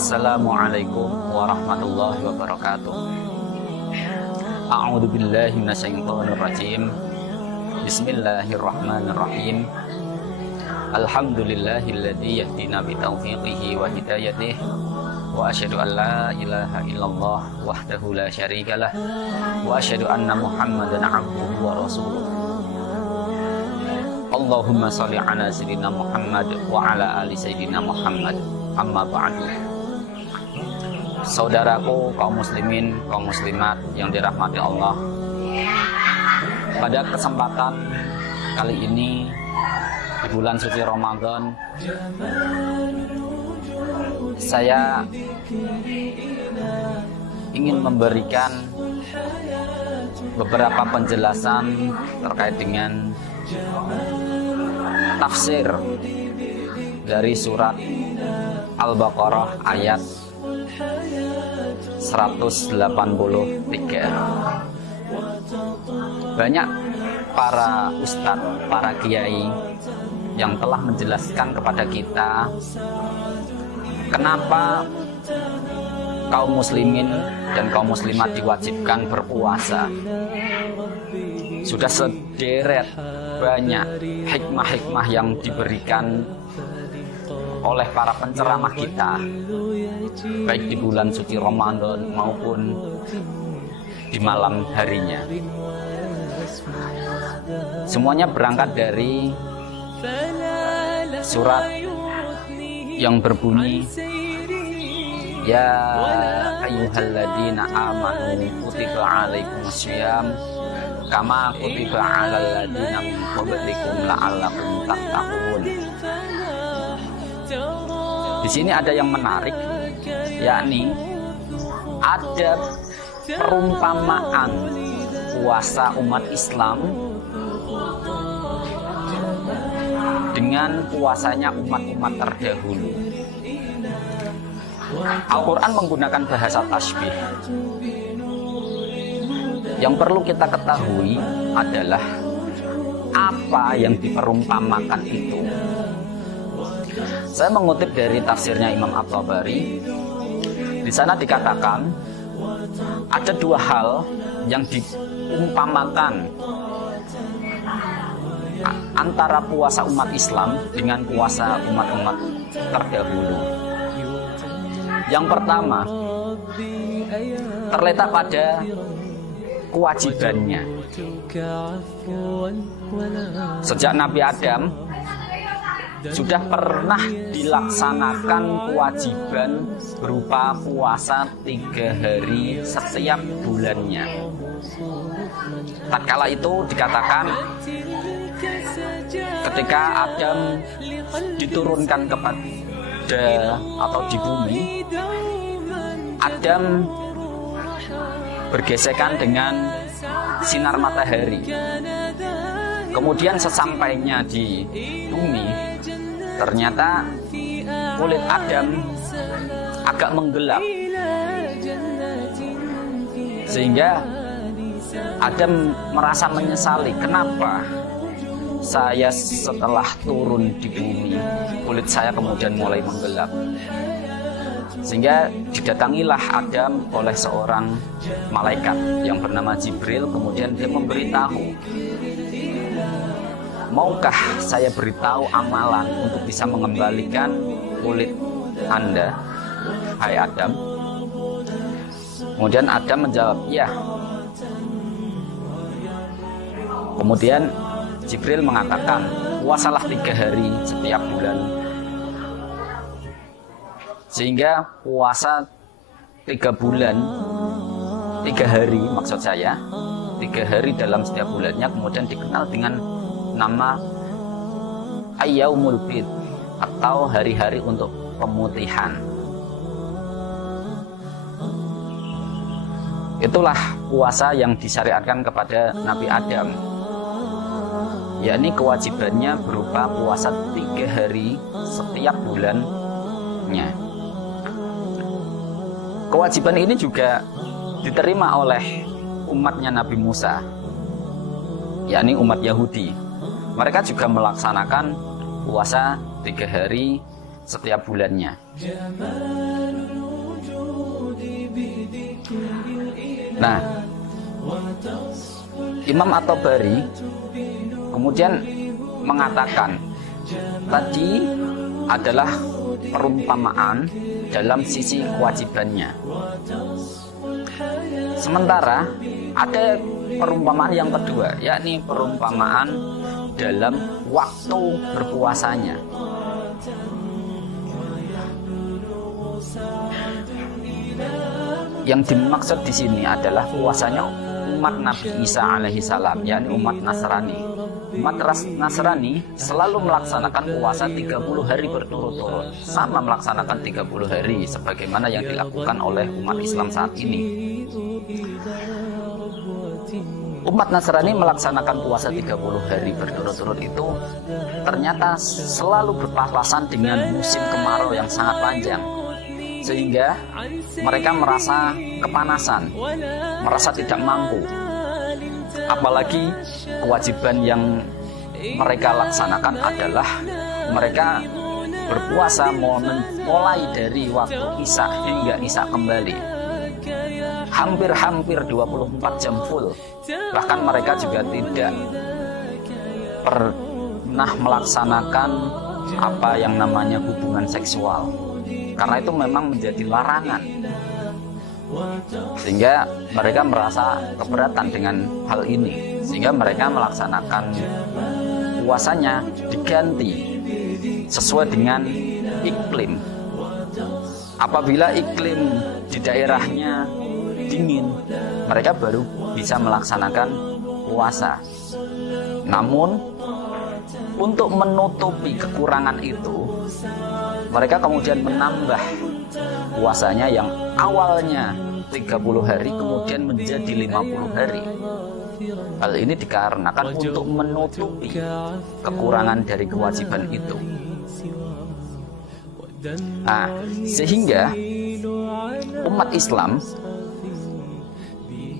Assalamualaikum warahmatullahi wabarakatuh. A'udzu billahi minasyaitonir rajim. Bismillahirrahmanirrahim. Alhamdulillahilladzi yahdina bi taufiqihi wa hidayatihi wa asyhadu an la ilaha illallah wahdahu la syarikalah wa asyhadu anna Muhammadan abduhu wa rasuluh. Allahumma shalli ala sayyidina Muhammad wa ala ali sayyidina Muhammad. Amma ba'du. Saudaraku kaum muslimin, kaum muslimat yang dirahmati Allah. Pada kesempatan kali ini di bulan suci Ramadan, saya ingin memberikan beberapa penjelasan terkait dengan tafsir dari surat Al-Baqarah ayat 183. Banyak para ustadz, para kiai yang telah menjelaskan kepada kita kenapa kaum muslimin dan kaum muslimat diwajibkan berpuasa. Sudah sederet banyak hikmah-hikmah yang diberikan oleh para penceramah kita, baik di bulan suci Ramadan maupun di malam harinya. Semuanya berangkat dari surat yang berbunyi, ya ayyuhalladzina amanu kutiba alaikumussyiyam kama kutiba alal ladzina min qablikum la'allakum tattaqun. Di sini ada yang menarik, yakni ada perumpamaan puasa umat Islam dengan puasanya umat-umat terdahulu. Al-Quran menggunakan bahasa tasbih. Yang perlu kita ketahui adalah apa yang diperumpamakan itu. Saya mengutip dari tafsirnya Imam At-Tabari. Di sana dikatakan ada dua hal yang diumpamakan antara puasa umat Islam dengan puasa umat-umat terdahulu. Yang pertama terletak pada kewajibannya. Sejak Nabi Adam sudah pernah dilaksanakan kewajiban berupa puasa 3 hari setiap bulannya. Tatkala itu dikatakan ketika Adam diturunkan kepada atau di bumi, Adam bergesekan dengan sinar matahari. Kemudian sesampainya di bumi, ternyata kulit Adam agak menggelap, sehingga Adam merasa menyesali, kenapa saya setelah turun di bumi kulit saya kemudian mulai menggelap. Sehingga didatangilah Adam oleh seorang malaikat yang bernama Jibril. Kemudian dia memberitahu, maukah saya beritahu amalan untuk bisa mengembalikan kulit Anda, hai Adam? Kemudian Adam menjawab, ya. Kemudian Jibril mengatakan, puasalah 3 hari setiap bulan. Sehingga puasa 3 bulan, 3 hari maksud saya, 3 hari dalam setiap bulannya kemudian dikenal dengan nama Ayyaumul Bid atau hari-hari untuk pemutihan. Itulah puasa yang disyariatkan kepada Nabi Adam, yakni kewajibannya berupa puasa 3 hari setiap bulannya. Kewajiban ini juga diterima oleh umatnya Nabi Musa, yakni umat Yahudi. Mereka juga melaksanakan puasa 3 hari setiap bulannya. Nah, Imam At-Tabari kemudian mengatakan tadi adalah perumpamaan dalam sisi kewajibannya. Sementara ada perumpamaan yang kedua, yakni perumpamaan dalam waktu berpuasanya. Yang dimaksud di sini adalah puasanya umat Nabi Isa alaihi salam, yakni umat Nasrani. Umat Nasrani selalu melaksanakan puasa 30 hari berturut-turut, sama melaksanakan 30 hari sebagaimana yang dilakukan oleh umat Islam saat ini. Umat Nasrani melaksanakan puasa 30 hari berturut-turut itu ternyata selalu berpapasan dengan musim kemarau yang sangat panjang, sehingga mereka merasa kepanasan, merasa tidak mampu. Apalagi kewajiban yang mereka laksanakan adalah mereka berpuasa mulai dari waktu Isya hingga Isya kembali, hampir 24 jam full. Bahkan mereka juga tidak pernah melaksanakan apa yang namanya hubungan seksual, karena itu memang menjadi larangan, sehingga mereka merasa keberatan dengan hal ini, sehingga mereka melaksanakan puasanya diganti sesuai dengan iklim. Apabila iklim di daerahnya dingin, mereka baru bisa melaksanakan puasa. Namun untuk menutupi kekurangan itu, mereka kemudian menambah puasanya yang awalnya 30 hari kemudian menjadi 50 hari. Hal ini dikarenakan untuk menutupi kekurangan dari kewajiban itu. Nah, sehingga umat Islam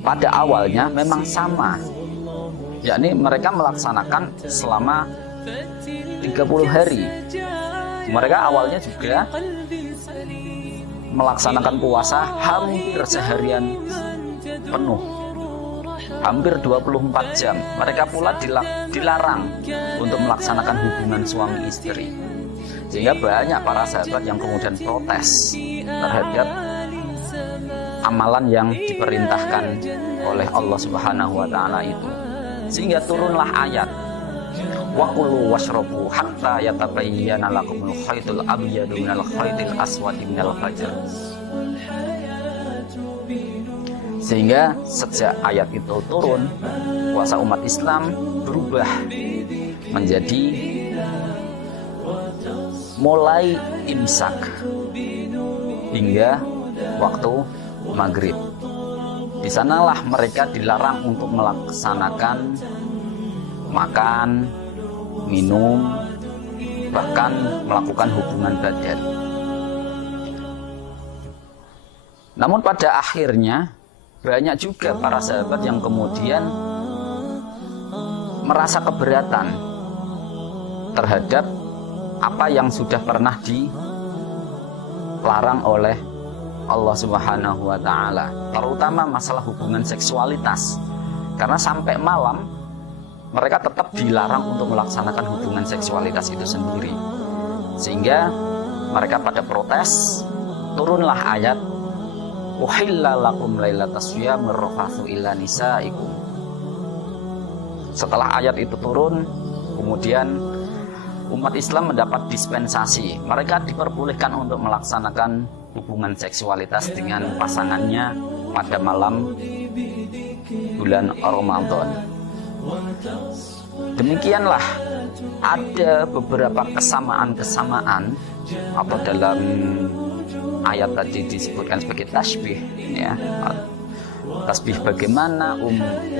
pada awalnya memang sama, yakni mereka melaksanakan selama 30 hari. Mereka awalnya juga melaksanakan puasa hampir seharian penuh, hampir 24 jam. Mereka pula dilarang untuk melaksanakan hubungan suami istri, sehingga banyak para sahabat yang kemudian protes terhadap amalan yang diperintahkan oleh Allah Subhanahu wa taala itu. Sehingga turunlah ayat wa kulu washrabu hatta yatabayyana lakumul khaytul abyadu minal khaytil aswadi minal fajr. Sehingga sejak ayat itu turun, puasa umat Islam berubah menjadi mulai imsak hingga waktu maghrib. Di sanalah mereka dilarang untuk melaksanakan makan, minum, bahkan melakukan hubungan badan. Namun pada akhirnya banyak juga para sahabat yang kemudian merasa keberatan terhadap apa yang sudah pernah dilarang oleh Allah Subhanahu wa taala, terutama masalah hubungan seksualitas. Karena sampai malam mereka tetap dilarang untuk melaksanakan hubungan seksualitas itu sendiri. Sehingga mereka pada protes, turunlah ayat uhilla lakum lailatas syiyamir rafathu ila nisaikum. Setelah ayat itu turun, kemudian umat Islam mendapat dispensasi. Mereka diperbolehkan untuk melaksanakan hubungan seksualitas dengan pasangannya pada malam bulan Ramadan. Demikianlah ada beberapa kesamaan-kesamaan atau dalam ayat tadi disebutkan sebagai tasbih, ya. Tasbih bagaimana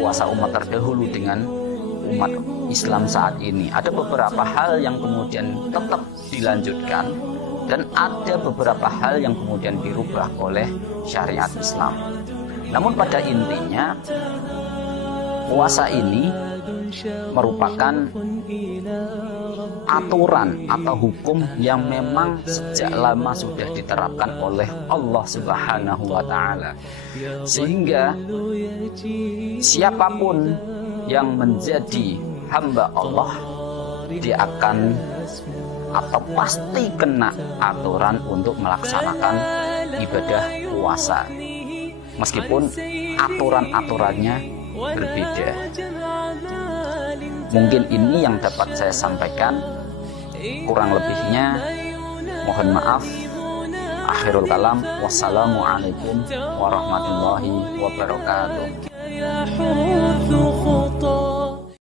puasa umat terdahulu dengan umat Islam saat ini. Ada beberapa hal yang kemudian tetap dilanjutkan dan ada beberapa hal yang kemudian dirubah oleh syariat Islam. Namun pada intinya puasa ini merupakan aturan atau hukum yang memang sejak lama sudah diterapkan oleh Allah Subhanahu wa Ta'ala, sehingga siapapun yang menjadi hamba Allah, dia akan atau pasti kena aturan untuk melaksanakan ibadah puasa, meskipun aturan-aturannya berbeda. Mungkin ini yang dapat saya sampaikan, kurang lebihnya mohon maaf. Akhirul kalam, wassalamualaikum warahmatullahi wabarakatuh.